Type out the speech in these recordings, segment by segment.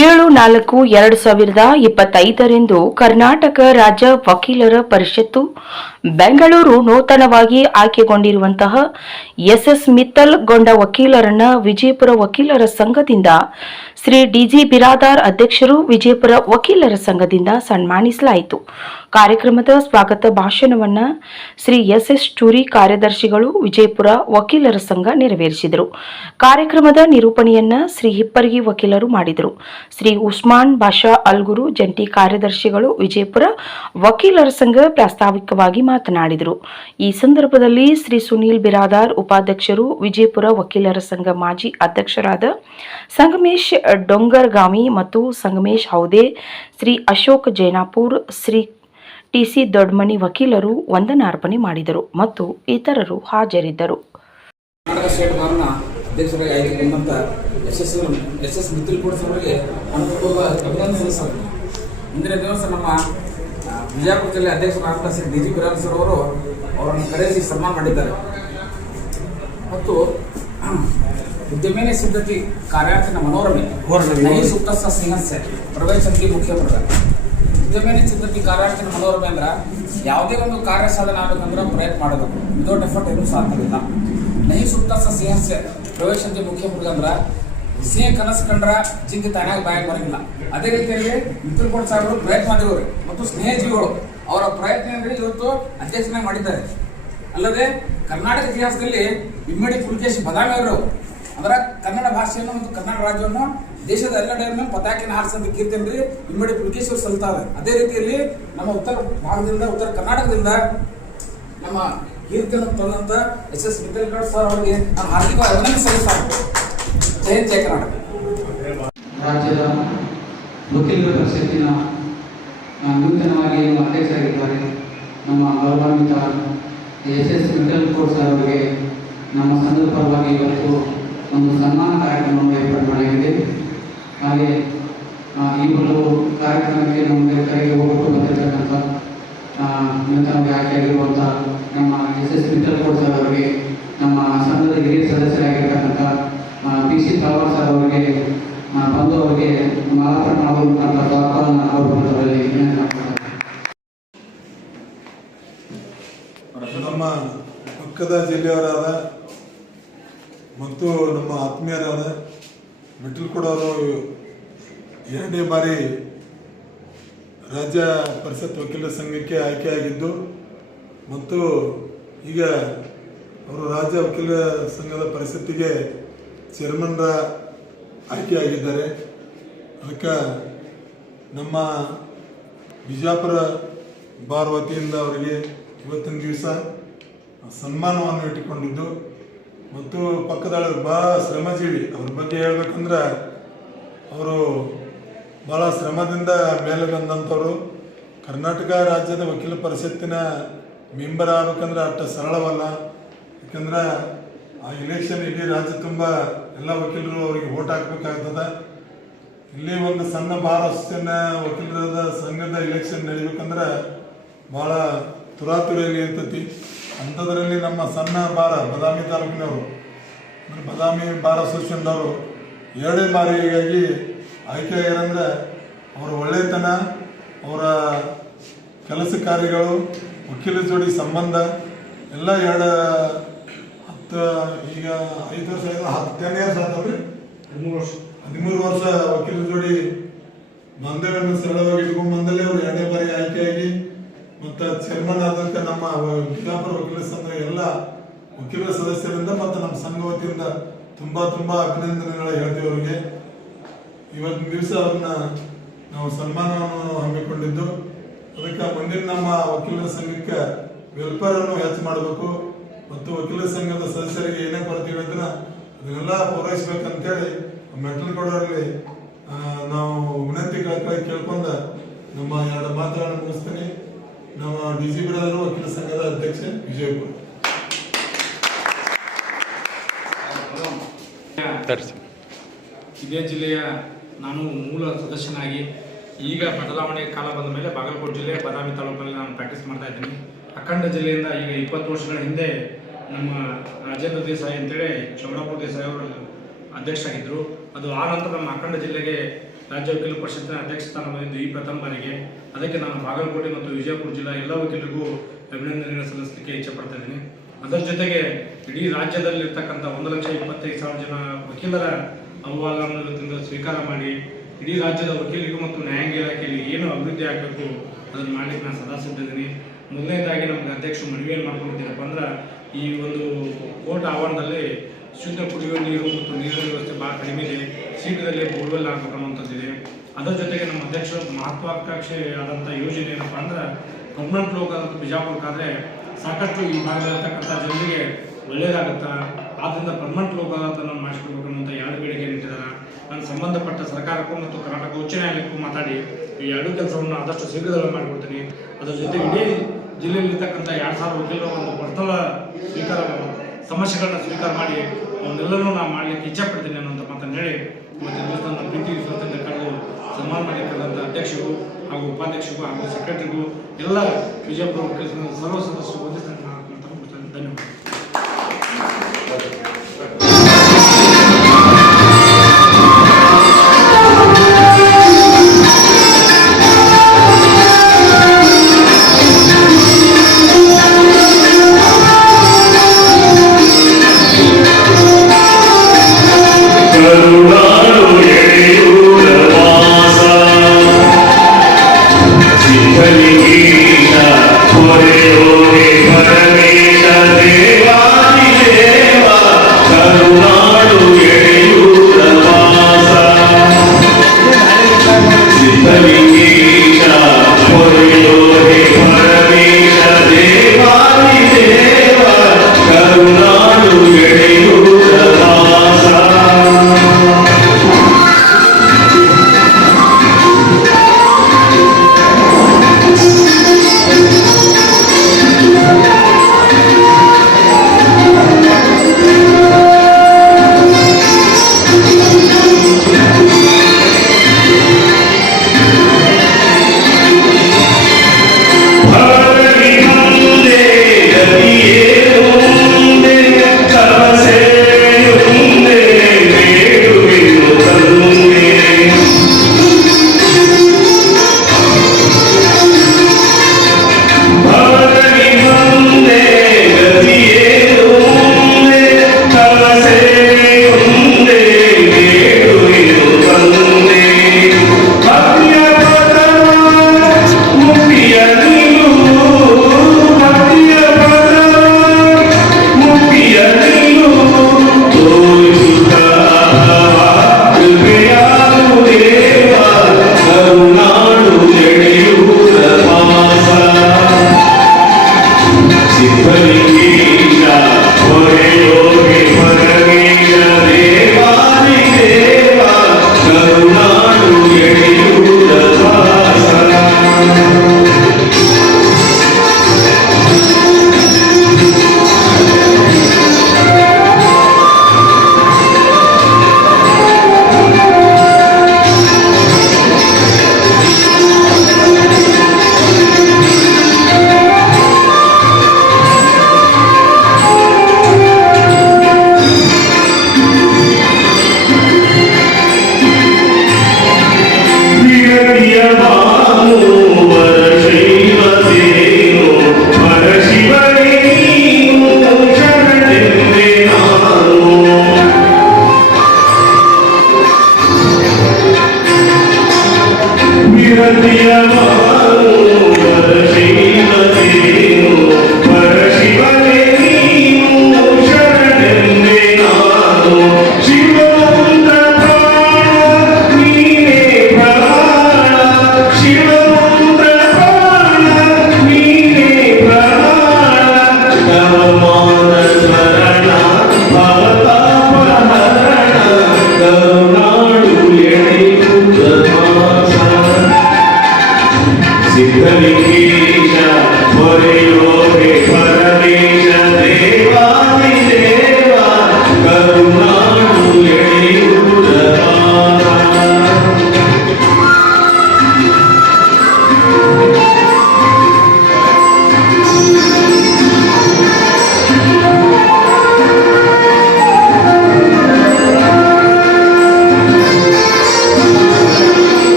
ಏಳು ನಾಲ್ಕು ಎರಡು ಸಾವಿರದ ಇಪ್ಪತ್ತೈದರಂದು ಕರ್ನಾಟಕ ರಾಜ್ಯ ವಕೀಲರ ಪರಿಷತ್ತು ಬೆಂಗಳೂರು ನೂತನವಾಗಿ ಆಯ್ಕೆಗೊಂಡಿರುವಂತಹ ಎಸ್ ಮಿತ್ತಲ್ ಗೊಂಡ ವಕೀಲರನ್ನ ವಿಜಯಪುರ ವಕೀಲರ ಸಂಘದಿಂದ ಶ್ರೀ ಡಿಜಿ ಬಿರಾದಾರ್ ಅಧ್ಯಕ್ಷರು ವಿಜಯಪುರ ವಕೀಲರ ಸಂಘದಿಂದ ಸನ್ಮಾನಿಸಲಾಯಿತು. ಕಾರ್ಯಕ್ರಮದ ಸ್ವಾಗತ ಭಾಷಣವನ್ನ ಶ್ರೀ ಎಸ್ ಎಸ್ ಟೂರಿ ಕಾರ್ಯದರ್ಶಿಗಳು ವಿಜಯಪುರ ವಕೀಲರ ಸಂಘ ನೆರವೇರಿಸಿದರು. ಕಾರ್ಯಕ್ರಮದ ನಿರೂಪಣೆಯನ್ನ ಶ್ರೀ ಹಿಪ್ಪರಗಿ ವಕೀಲರು ಮಾಡಿದರು. ಶ್ರೀ ಉಸ್ಮಾನ್ ಬಾಷಾ ಅಲ್ಗುರು ಜಂಟಿ ಕಾರ್ಯದರ್ಶಿಗಳು ವಿಜಯಪುರ ವಕೀಲರ ಸಂಘ ಪ್ರಾಸ್ತಾವಿಕವಾಗಿ ಮಾತನಾಡಿದರು. ಈ ಸಂದರ್ಭದಲ್ಲಿ ಶ್ರೀ ಸುನೀಲ್ ಬಿರಾದಾರ್, ಉಪಾಧ್ಯಕ್ಷರು, ವಿಜಯಪುರ ವಕೀಲರ ಸಂಘ ಮಾಜಿ ಅಧ್ಯಕ್ಷರಾದ ಸಂಗಮೇಶ್ ಡೊಂಗರ್ಗಾಮಿ ಮತ್ತು ಸಂಗಮೇಶ್ ಹೌದೆ, ಶ್ರೀ ಅಶೋಕ್ ಜೈನಾಪುರ್, ಶ್ರೀ ಟಿಸಿ ದೊಡ್ಮನಿ ವಕೀಲರು ವಂದನಾರ್ಪಣೆ ಮಾಡಿದರು ಮತ್ತು ಇತರರು ಹಾಜರಿದ್ದರು. ಅಧ್ಯಕ್ಷರಾಗಿ ಬಿಜಾಪುರ ಜಿಲ್ಲೆ ಅಧ್ಯಕ್ಷರಾದಂಥ Shri D G Biran sir ಅವರು ಅವರನ್ನು ಕರೆಸಿ ಸನ್ಮಾನ ಮಾಡಿದ್ದಾರೆ. ಮತ್ತು ಉದ್ಯಮೇನೆ ಸಿದ್ಧತೆ ಕಾರ್ಯಾಚರಣೆ ಮನೋರಮೆ. ನೈ ಸುಪ್ತ ಸಿಂಹಸ್ಯ ಪ್ರವೇಶಕ್ಕೆ ಮುಖ್ಯ ಪ್ರಧಾನ. ಉದ್ಯಮೇನೆ ಸಿದ್ಧತೆ ಕಾರ್ಯಾಚರಣೆ ಮನೋರಮೆ ಅಂದ್ರೆ ಯಾವುದೇ ಒಂದು ಕಾರ್ಯ ಸಾಧನೆ ಆಗಬೇಕಂದ್ರೆ ಪ್ರಯತ್ನ ಮಾಡಬೇಕು. ವಿದೌಟ್ ಎಫರ್ಟ್ ಏನೂ ಸಾಧ್ಯವಿಲ್ಲ ನೈ ಸುಪ್ತ ಸಿಂಹಸ್ಯ ಪ್ರವೇಶಕ್ಕೆ ಮುಖ್ಯ ಪ್ರಧಾನ ಅಂದ್ರ ಸಿಂಹ ಕನಸು ಕಂಡ್ರ ಜಿಂಕೆ ತಾನಾಗ ಬಾಯಾಗ ಬರಂಗಿಲ್ಲ. ಅದೇ ರೀತಿಯಲ್ಲಿ ಮಿತ್ರಕೋಟ್ ಸಾಹೇಬರು ಪ್ರಯತ್ನ ಮಾಡಿದವರು. ಮತ್ತು ಸ್ನೇಹಜೀವಿಗಳು ಅವರ ಪ್ರಯತ್ನ ಇವತ್ತು ಅಧ್ಯಕ್ಷನ ಮಾಡಿದ್ದಾರೆ. ಅಲ್ಲದೆ ಕರ್ನಾಟಕ ಇತಿಹಾಸದಲ್ಲಿ ಇಮ್ಮಡಿ ಪುಲ್ಕೇಶ್ ಬದಾಮಿ ಅವರು ಅದರ ಕನ್ನಡ ಭಾಷೆಯನ್ನು ಮತ್ತು ಕನ್ನಡ ರಾಜ್ಯವನ್ನು ದೇಶದ ಎಲ್ಲೆಡೆಯನ್ನು ಪತಾಕಿನ ಹಾರಿಸಂತ ಕೀರ್ತೇನ್ರಿ ಇಮ್ಮಡಿ ಪುಲಕೇಶಿ ಅವರು ಸಲ್ತಾರೆ ಅದೇ ರೀತಿಯಲ್ಲಿ ನಮ್ಮ ಉತ್ತರ ಭಾಗದಿಂದ ಉತ್ತರ ಕರ್ನಾಟಕದಿಂದ ನಮ್ಮ ಕೀರ್ತಿಯನ್ನು ತಂದಂತ ಎಸ್ ಎಸ್ ಮಿತ್ರಗೌಡ ಸರ್ ಅವರಿಗೆ ನಾನು ಹಾರ್ದಿಕ ಅಭಿನಂದನೆ ಸಲ್ಲಿಸ್ತಾರೆ ಜಯ ಹಿಂದ್, ಕರ್ನಾಟಕ ರಾಜ್ಯದ ವಕೀಲರ ಪರಿಷತ್ತಿನ ನೂತನವಾಗಿ ನಮ್ಮ ಅಧ್ಯಕ್ಷರಾಗಿದ್ದಾರೆ. ನಮ್ಮ ಗೌರವಾನ್ವಿತ ಎಸ್ ಎಸ್ ಮಿಡಲ್ ಕೋರ್ಟ್ ಸರ್ ಅವರಿಗೆ ನಮ್ಮ ಸಂಘದ ಪರವಾಗಿ ಇವತ್ತು ಒಂದು ಸನ್ಮಾನ ಕಾರ್ಯಕ್ರಮವನ್ನು ಏರ್ಪಾಡು ಮಾಡಲಾಗಿದೆ ಹಾಗೆ ಈ ಒಂದು ಕಾರ್ಯಕ್ರಮಕ್ಕೆ ನಮಗೆ ಕರೆಗೆ ಹೋಗಬೇಕು ಬಂದಿರತಕ್ಕಂಥ ನೂತನವಾಗಿ ಆಯ್ಕೆಯಾಗಿರುವಂಥ ನಮ್ಮ ಎಸ್ ಎಸ್ ಮಿಡಲ್ ಅವರಿಗೆ ಮಾಲಾರ್ಪಣೆ ಮಾಡುವ ಮುಖಾಂತರ ಅವರು. ನಮ್ಮ ಪಕ್ಕದ ಜಿಲ್ಲೆಯವರಾದ ಮತ್ತು ನಮ್ಮ ಆತ್ಮೀಯರಾದ ಮಿಟ್ಲ್ಕೊಡವರು ಎರಡನೇ ಬಾರಿ ರಾಜ್ಯ ಪರಿಷತ್ ವಕೀಲರ ಸಂಘಕ್ಕೆ ಆಯ್ಕೆಯಾಗಿದ್ದು ಮತ್ತು ಈಗ ಅವರು ರಾಜ್ಯ ವಕೀಲರ ಸಂಘದ ಪರಿಷತ್ತಿಗೆ ಚೇರ್ಮನ್ರ ಆಯ್ಕೆಯಾಗಿದ್ದಾರೆ. ಅದಕ್ಕೆ ನಮ್ಮ ಬಿಜಾಪುರ ಬಾರ್ ವತಿಯಿಂದ ಅವರಿಗೆ ಇವತ್ತಿನ ದಿವಸ ಸನ್ಮಾನವನ್ನು ಇಟ್ಟುಕೊಂಡಿದ್ದು. ಮತ್ತು ಪಕ್ಕದಳ ಭಾಳ ಶ್ರಮಜೀವಿ ಅವ್ರ ಬಗ್ಗೆ ಹೇಳ್ಬೇಕಂದ್ರೆ ಅವರು ಭಾಳ ಶ್ರಮದಿಂದ ಮೇಲೆ ಬಂದಂಥವ್ರು. ಕರ್ನಾಟಕ ರಾಜ್ಯದ ವಕೀಲ ಪರಿಷತ್ತಿನ ಮೆಂಬರ್ ಆಗ್ಬೇಕಂದ್ರೆ ಅಷ್ಟು ಸರಳವಲ್ಲ. ಯಾಕಂದ್ರೆ ಆ ಇಲೆಕ್ಷನ್ ಇಡೀ ರಾಜ್ಯ ತುಂಬ ಎಲ್ಲ ವಕೀಲರು ಅವರಿಗೆ ಓಟ್ ಹಾಕ್ಬೇಕಾಗ್ತದೆ. ಇಲ್ಲಿ ಒಂದು ಸಣ್ಣ ಭಾರತನ ವಕೀಲರ ಸಂಘದ ಇಲೆಕ್ಷನ್ ನಡಿಬೇಕಂದ್ರೆ ಭಾಳ ತುರಾತುರಿಯಲ್ಲಿ ಇರ್ತೈತಿ. ಅಂಥದ್ರಲ್ಲಿ ನಮ್ಮ ಸಣ್ಣ ಬಾರ ಬದಾಮಿ ತಾಲೂಕಿನವರು, ಅಂದ್ರೆ ಬದಾಮಿ ಬಾರ್ ಅಸೋಸಿಯೇಷನ್ದವರು ಎರಡೇ ಬಾರಿಗಾಗಿ ಆಯ್ಕೆ ಆಗ್ಯಾರಂದ್ರೆ ಅವರ ಒಳ್ಳೆತನ, ಅವರ ಕೆಲಸ ಕಾರ್ಯಗಳು, ವಕೀಲರ ಜೋಡಿ ಸಂಬಂಧ, ಎಲ್ಲ ಎರಡು ಹತ್ತು ಈಗ ಐದು ವರ್ಷ ಆಗಿಲ್ಲ ಹತ್ತನೇ ವರ್ಷ ಆತವ್ರಿ ಹದಿಮೂರು ವರ್ಷ. ವಕೀಲರ ಜೋಡಿ ಬಾಂಧವ್ಯವನ್ನು ಸರಳವಾಗಿ ಇಟ್ಕೊಂಡು ಬಂದಲ್ಲೇ ಅವ್ರು ಎರಡನೇ ಬಾರಿ ಆಯ್ಕೆಯಾಗಿ ಮತ್ತು ಚೇರ್ಮನ್ ಆದಂತೆ ನಮ್ಮ ಬಿಜಾಪುರ ವಕೀಲ ಸಂಘ ಎಲ್ಲ ವಕೀಲರ ಸದಸ್ಯರಿಂದ ಮತ್ತು ನಮ್ಮ ಸಂಘ ವತಿಯಿಂದ ತುಂಬಾ ತುಂಬಾ ಅಭಿನಂದನೆಗಳು ಹೇಳ್ತೀವಿ ಅವರಿಗೆ. ಇವತ್ತಿನ ದಿವಸ ಅವ್ರನ್ನ ನಾವು ಸನ್ಮಾನವನ್ನು ಹಮ್ಮಿಕೊಂಡಿದ್ದು. ಅದಕ್ಕೆ ಮುಂದಿನ ನಮ್ಮ ವಕೀಲರ ಸಂಘಕ್ಕೆ ವೆಲ್ಫೇರ್ ಅನ್ನು ಹೆಚ್ಚು ಮಾಡಬೇಕು. ಮತ್ತು ವಕೀಲರ ಸಂಘದ ಸದಸ್ಯರಿಗೆ ಏನೇ ಕೊರತೆ ಹೇಳಿದ್ರೆ ಅದನ್ನೆಲ್ಲ ಪೂರೈಸ್ಬೇಕಂತೇಳಿ ಮೆಟಲ್ ಕೊಡೋರಲ್ಲಿ ಆ, ನಾವು ವಿನಂತಿ ಕೇಳ್ಕೊಂಡ ನಮ್ಮ ಎರಡು ಮಾತುಗಳನ್ನು ಮುಗಿಸ್ತೀನಿ. ನಮ್ಮ ಡಿ ಜಿ ಬಿಡಾದರು ವಕೀಲ ಸಂಘದ ಅಧ್ಯಕ್ಷ ವಿಜಯಪುರ. ಇದೇ ಜಿಲ್ಲೆಯ ನಾನು ಮೂಲ ಸದಸ್ಯನಾಗಿ ಈಗ ಬದಲಾವಣೆ ಕಾಲ ಬಂದ ಮೇಲೆ ಬಾಗಲಕೋಟೆ ಜಿಲ್ಲೆ ಬಾದಾಮಿ ತಾಲೂಕಿನಲ್ಲಿ ನಾನು ಪ್ರಾಕ್ಟೀಸ್ ಮಾಡ್ತಾ ಇದ್ದೀನಿ. ಅಖಂಡ ಜಿಲ್ಲೆಯಿಂದ ಈಗ ಇಪ್ಪತ್ತು ವರ್ಷಗಳ ಹಿಂದೆ ನಮ್ಮ ರಾಜೇಂದ್ರ ದೇಸಾಯಿ ಅಂತೇಳಿ ಚೌಡಾಪುರ ದೇಸಾಯಿ ಅವರು ಅಧ್ಯಕ್ಷರಾಗಿದ್ದರು. ಅದು ಆ ನಂತರ ನಮ್ಮ ಅಖಂಡ ಜಿಲ್ಲೆಗೆ ರಾಜ್ಯ ವಕೀಲ ಪರಿಷತ್ತಿನ ಅಧ್ಯಕ್ಷ ಸ್ಥಾನ ಬಂದಿದ್ದು ಈ ಪ್ರಥಮ ಬಾರಿಗೆ ಅದಕ್ಕೆ ನಾನು ಬಾಗಲಕೋಟೆ ಮತ್ತು ವಿಜಯಪುರ ಜಿಲ್ಲಾ ಎಲ್ಲ ವಕೀಲರಿಗೂ ಅಭಿನಂದನೆಗಳನ್ನು ಸಲ್ಲಿಸಲಿಕ್ಕೆ ಇಚ್ಛೆಪಡ್ತಾ ಇದ್ದೀನಿ. ಅದರ ಜೊತೆಗೆ ಇಡೀ ರಾಜ್ಯದಲ್ಲಿರ್ತಕ್ಕಂಥ ಒಂದು ಲಕ್ಷ ಇಪ್ಪತ್ತೈದು ಸಾವಿರ ಜನ ವಕೀಲರ ಅಹವಾಲನ್ನು ಸ್ವೀಕಾರ ಮಾಡಿ, ಇಡೀ ರಾಜ್ಯದ ವಕೀಲರಿಗೂ ಮತ್ತು ನ್ಯಾಯಾಂಗ ಇಲಾಖೆಯಲ್ಲಿ ಏನು ಅಭಿವೃದ್ಧಿ ಆಗಬೇಕು ಅದನ್ನು ಮಾಡಲಿಕ್ಕೆ ನಾನು ಸದಾ ಸಿದ್ಧಿದ್ದೀನಿ ಮೊದಲನೇದಾಗಿ ನಮಗೆ ಅಧ್ಯಕ್ಷರು ಮನವಿ ಏನು ಮಾಡ್ಕೊಂಡಿದ್ದೀರಪ್ಪ ಅಂದ್ರೆ ಈ ಒಂದು ಕೋಟ ಆವರಣದಲ್ಲಿ ಶುದ್ಧ ಕುಡಿಯುವ ನೀರು ಮತ್ತು ನೀರಿನ ವ್ಯವಸ್ಥೆ ಭಾಳ ಕಡಿಮೆ ಇದೆ. ಶೀಘ್ರದಲ್ಲೇ ಬೋರ್ವೆಲ್ ಆಗಬೇಕು ಅನ್ನುವಂಥದ್ದಿದೆ ಅದರ ಜೊತೆಗೆ ನಮ್ಮ ಅಧ್ಯಕ್ಷರ ಮಹತ್ವಾಕಾಂಕ್ಷೆ ಆದಂಥ ಯೋಜನೆ ಏನಪ್ಪ ಅಂದ್ರೆ, ಗೌರ್ಮೆಂಟ್ ಲೋಕ ಬಿಜಾಪುರಕ್ಕಾದ್ರೆ ಸಾಕಷ್ಟು ಈ ಭಾಗದಲ್ಲಿರ್ತಕ್ಕಂಥ ಜನರಿಗೆ ಒಳ್ಳೆಯದಾಗುತ್ತಾ ಆದ್ದರಿಂದ ಪರ್ಮನೆಂಟ್ ಲೋಕಾದಾಲತನ್ನು ಮಾಡಿಸ್ಕೊಡ್ಬೇಕು ಅನ್ನೋಂಥ ಎರಡು ಬೇಡಿಕೆ ಇಟ್ಟಿದ್ದಾರೆ ನಾನು ಸಂಬಂಧಪಟ್ಟ ಸರ್ಕಾರಕ್ಕೂ ಮತ್ತು ಕರ್ನಾಟಕ ಉಚ್ಚ ನ್ಯಾಯಾಲಯಕ್ಕೂ ಮಾತಾಡಿ ಈ ಎರಡು ಕೆಲಸವನ್ನು ಆದಷ್ಟು ಶೀಘ್ರದಲ್ಲಿ ಮಾಡಿಕೊಡ್ತೀನಿ. ಅದರ ಜೊತೆ ಇಡೀ ಜಿಲ್ಲೆಯಲ್ಲಿರ್ತಕ್ಕಂಥ ಎರಡು ಸಾವಿರ ವಕೀಲರ ಒಂದು ಬರ್ತಲ ಸ್ವೀಕಾರ, ಸಮಸ್ಯೆಗಳನ್ನ ಸ್ವೀಕಾರ ಮಾಡಿ ಅವನ್ನೆಲ್ಲನೂ ನಾನು ಮಾಡಲಿಕ್ಕೆ ಇಚ್ಛೆ ಪಡ್ತೀನಿ ಅನ್ನೋಂಥ ಮಾತನ್ನು ಹೇಳಿ ಇವತ್ತಿನ ದಿವಸ ಪ್ರೀತಿ ವಿಶ್ವಾಸದಿಂದ ಕರೆದು ಸನ್ಮಾನ ಮಾಡಿರ್ತಕ್ಕಂಥ ಅಧ್ಯಕ್ಷರು ಹಾಗೂ ಉಪಾಧ್ಯಕ್ಷರಿಗೂ ಹಾಗೂ ಸೆಕ್ರೆಟರಿಗೂ ಎಲ್ಲ ವಿಜಯಪುರ ಸರ್ವ ಸದಸ್ಯರು When you. ti ha cuore e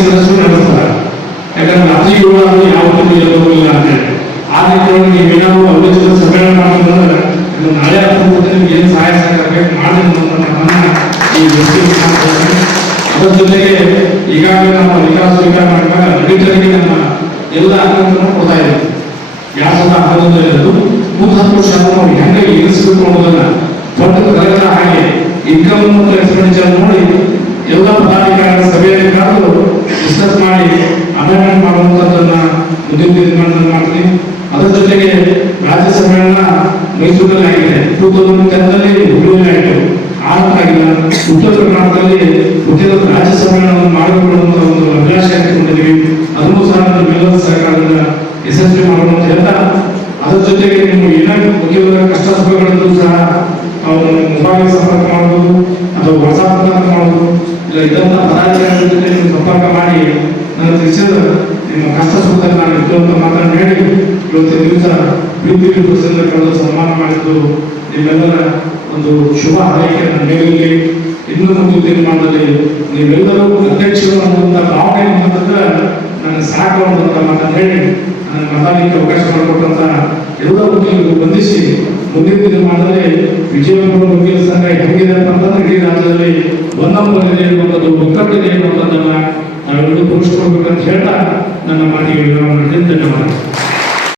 ಸದಸ್ಯರು ನಡೆಸ್ತಾರೆ ಯಾಕಂದ್ರೆ ಅಂತ ಹೇಳಿ. ಆ ನಿಟ್ಟಿನೊಳಗೆ ನೀವೇನಾದ್ರು ಮಾಡೋದಂದ್ರೆ ನಾಳೆ ನಿಮ್ಗೆ ಏನು ಸಹಾಯ ಸಹಕಾರ ಈ ಜೊತೆಗೆ ಈಗಾಗಲೇ ನಮ್ಮ ವಿಕಾಸ ಸ್ವೀಕಾರ ರೈತರಿಗೆ ನಮ್ಮ ಎಲ್ಲ ಅನುಕೂಲವನ್ನು ಕೊಡ್ತಾ ಇದ್ದೀವಿ. ಯಾವ ಮೂರು ಹತ್ತು ವರ್ಷ ನಾವು ಹೆಂಗೆ ಇರಿಸಬೇಕು ಅನ್ನೋದನ್ನ ದೊಡ್ಡ ಹಾಗೆ ಇನ್ಕಮ್ ಎಕ್ಸ್ಪೆಂಡಿಚರ್ ನೋಡಿ ಎಲ್ಲ ಪದಾಧಿಕಾರಿಗಳ ಸಭೆಯಲ್ಲಿ ಕರೆದು ಡಿಸ್ಕಸ್ ಮಾಡಿ ಅಮೆಂಡ್ಮೆಂಟ್ ಮಾಡುವಂಥದ್ದನ್ನ ಮುಂದಿನ ತೀರ್ಮಾನ ಮಾಡ್ತೀನಿ. ಅದರ ಜೊತೆಗೆ ರಾಜ್ಯ ಸಮ್ಮೇಳನ ಮೈಸೂರಲ್ಲಿ ಆಗಿದೆ. ಟೂ ತೌಸಂಡ್ ಟೆನ್ನಲ್ಲಿ ಹುಬ್ಬಳ್ಳಿಯಲ್ಲಿ ಆಯಿತು. ಆಗಿಲ್ಲ. ಉತ್ತರ ಕರ್ನಾಟಕದಲ್ಲಿ ಉತ್ತರ ರಾಜ್ಯ ಸಮ್ಮೇಳನವನ್ನು ಅನ್ನೋ ಒಂದು ಅಭಿಲಾಷೆ ಹಾಕಿಕೊಂಡಿದ್ದೀವಿ ಅದನ್ನು ಸಹ ನಮ್ಮೆಲ್ಲರ ಸರ್ಕಾರದಿಂದ ಯಶಸ್ವಿ ಮಾಡೋಣ ಅಂತ ಅದರ ಜೊತೆಗೆ ನೀವು ಏನಾದ್ರು ಉದ್ಯೋಗದ ಕಷ್ಟ ಸುಖಗಳನ್ನು ಸಹ ಅವರು ಮೊಬೈಲ್ ಸಂಪರ್ಕ ಮಾಡಬಹುದು ಅಥವಾ ವಾಟ್ಸಾಪ್ ಮುಖಾಂತರ ಮಾಡಬಹುದು ಇಲ್ಲ ಇದನ್ನು ಪದಾಧಿಕಾರಿಗಳ ಜೊತೆ ಸಂಪರ್ಕ ಮಾಡಿ ತಿಳಿಸಿದ ನಿಮ್ಮ ಕಷ್ಟ ನಾನು ಇದ್ದು ಮಾತನ್ನು ಹೇಳಿ ಇವತ್ತು ದಿವಸ ಪ್ರೀತಿ ಪ್ರಸನ್ನ ಕಳೆದು ಸನ್ಮಾನ ಮಾಡಿದ್ದು ನಿಮ್ಮೆಲ್ಲರ ಒಂದು ಶುಭ ಹಾರೈಕೆ ನನ್ನ ಇನ್ನೂ ಮುಂದೆ ತೀರ್ಮಾನದಲ್ಲಿ ನೀವೆಲ್ಲರೂ ಅಧ್ಯಕ್ಷರು ಅನ್ನುವಂಥ ಭಾವನೆ ಮುಖಾಂತರ ನನ್ನ ಸಾಕು ಮಾತನ್ನು ಹೇಳಿ ನನಗೆ ಮಾತಾಡಲಿಕ್ಕೆ ಅವಕಾಶ ಮಾಡಿಕೊಟ್ಟಂತ ಎಲ್ಲ ವಕೀಲರಿಗೂ ಬಂಧಿಸಿ ಮುಂದಿನ ತೀರ್ಮಾನದಲ್ಲಿ ವಿಜಯಪುರ ವಕೀಲ ಸಂಘ ಹೆಂಗಿದೆ ಅಂತಂದ್ರೆ ಇಡೀ ರಾಜ್ಯದಲ್ಲಿ ಒಂದೊಂದು ಎನ್ನುವಂಥದ್ದು ಒಕ್ಕಟ್ಟಿದೆ ಎನ್ನುವಂಥದ್ದನ್ನ ನಾವೆಲ್ಲರೂ ಹೋಗ್ಬೇಕಂತ ಹೇಳ್ತಾ ನನ್ನ ಮಾತಿಗೆ ವಿರಾಮ ಮಾಡಿದ್ದೇನೆ